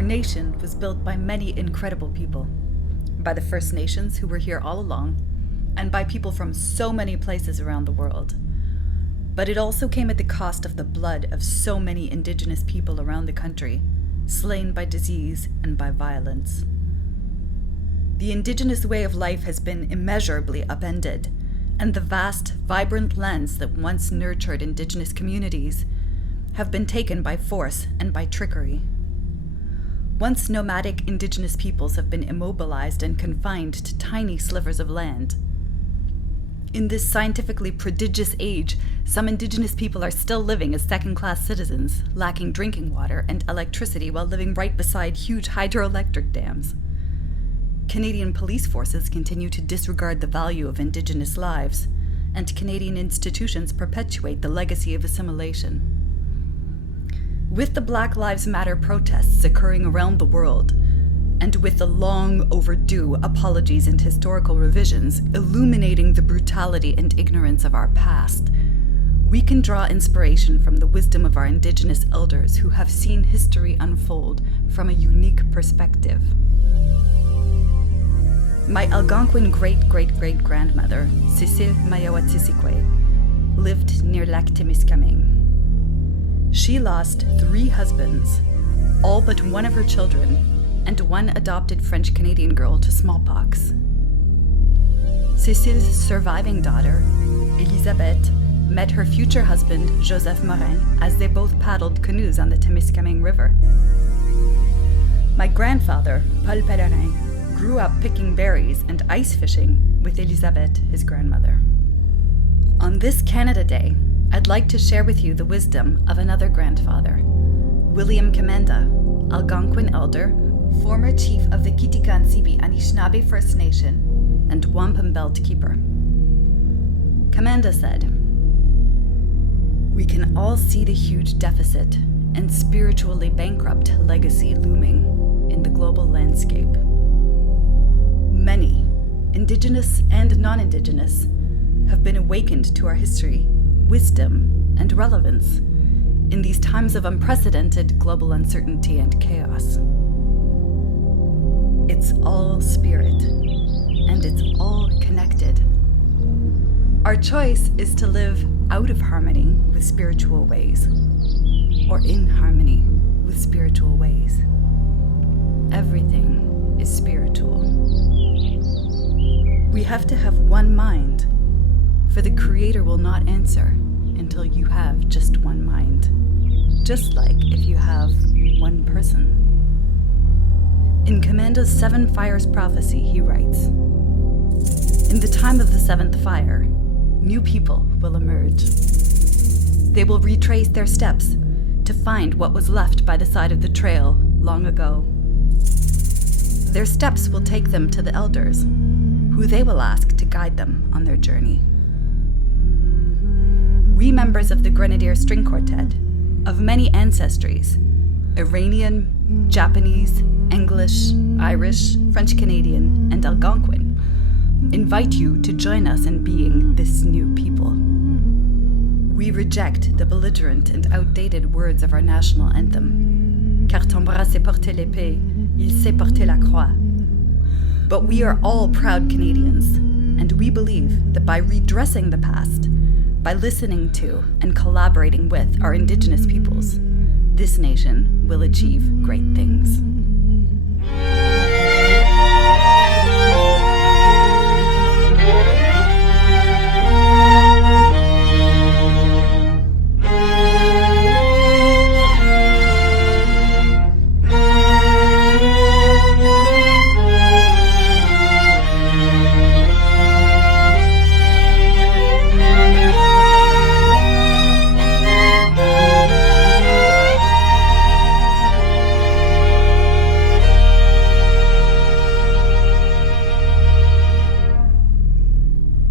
Our nation was built by many incredible people, by the First Nations who were here all along, and by people from so many places around the world. But it also came at the cost of the blood of so many Indigenous people around the country, slain by disease and by violence. The Indigenous way of life has been immeasurably upended, and the vast, vibrant lands that once nurtured Indigenous communities have been taken by force and by trickery. Once nomadic Indigenous peoples have been immobilized and confined to tiny slivers of land. In this scientifically prodigious age, some Indigenous people are still living as second-class citizens, lacking drinking water and electricity while living right beside huge hydroelectric dams. Canadian police forces continue to disregard the value of Indigenous lives, and Canadian institutions perpetuate the legacy of assimilation. With the Black Lives Matter protests occurring around the world, and with the long overdue apologies and historical revisions illuminating the brutality and ignorance of our past, we can draw inspiration from the wisdom of our Indigenous elders who have seen history unfold from a unique perspective. My Algonquin great-great-great-grandmother, Cécile Mayawatsisikwe, lived near Lac Témiscamingue. She lost 3 husbands, all but one of her children, and one adopted French-Canadian girl to smallpox. Cécile's surviving daughter, Elisabeth, met her future husband, Joseph Morin, as they both paddled canoes on the Témiscamingue River. My grandfather, Paul Pellerin, grew up picking berries and ice fishing with Elisabeth, his grandmother. On this Canada Day, I'd like to share with you the wisdom of another grandfather, William Commanda, Algonquin Elder, former chief of the Kitigàn Zibi First Nation, and wampum belt keeper. Commanda said, "We can all see the huge deficit and spiritually bankrupt legacy looming in the global landscape. Many, Indigenous and non-Indigenous, have been awakened to our history, wisdom, and relevance in these times of unprecedented global uncertainty and chaos. It's all spirit, and it's all connected. Our choice is to live out of harmony with spiritual ways, or in harmony with spiritual ways. Everything is spiritual. We have to have one mind, for the Creator will not answer until you have just one mind, just like if you have one person." In Commanda's 7 Fires prophecy, he writes, "In the time of the 7th fire, new people will emerge. They will retrace their steps to find what was left by the side of the trail long ago. Their steps will take them to the elders, who they will ask to guide them on their journey. We members of the Grenadier String Quartet, of many ancestries, Iranian, Japanese, English, Irish, French-Canadian, and Algonquin, invite you to join us in being this new people. We reject the belligerent and outdated words of our national anthem, car ton bras sait porter l'épée, il sait porter la croix. But we are all proud Canadians, and we believe that by redressing the past, by listening to and collaborating with our Indigenous peoples, this nation will achieve great things."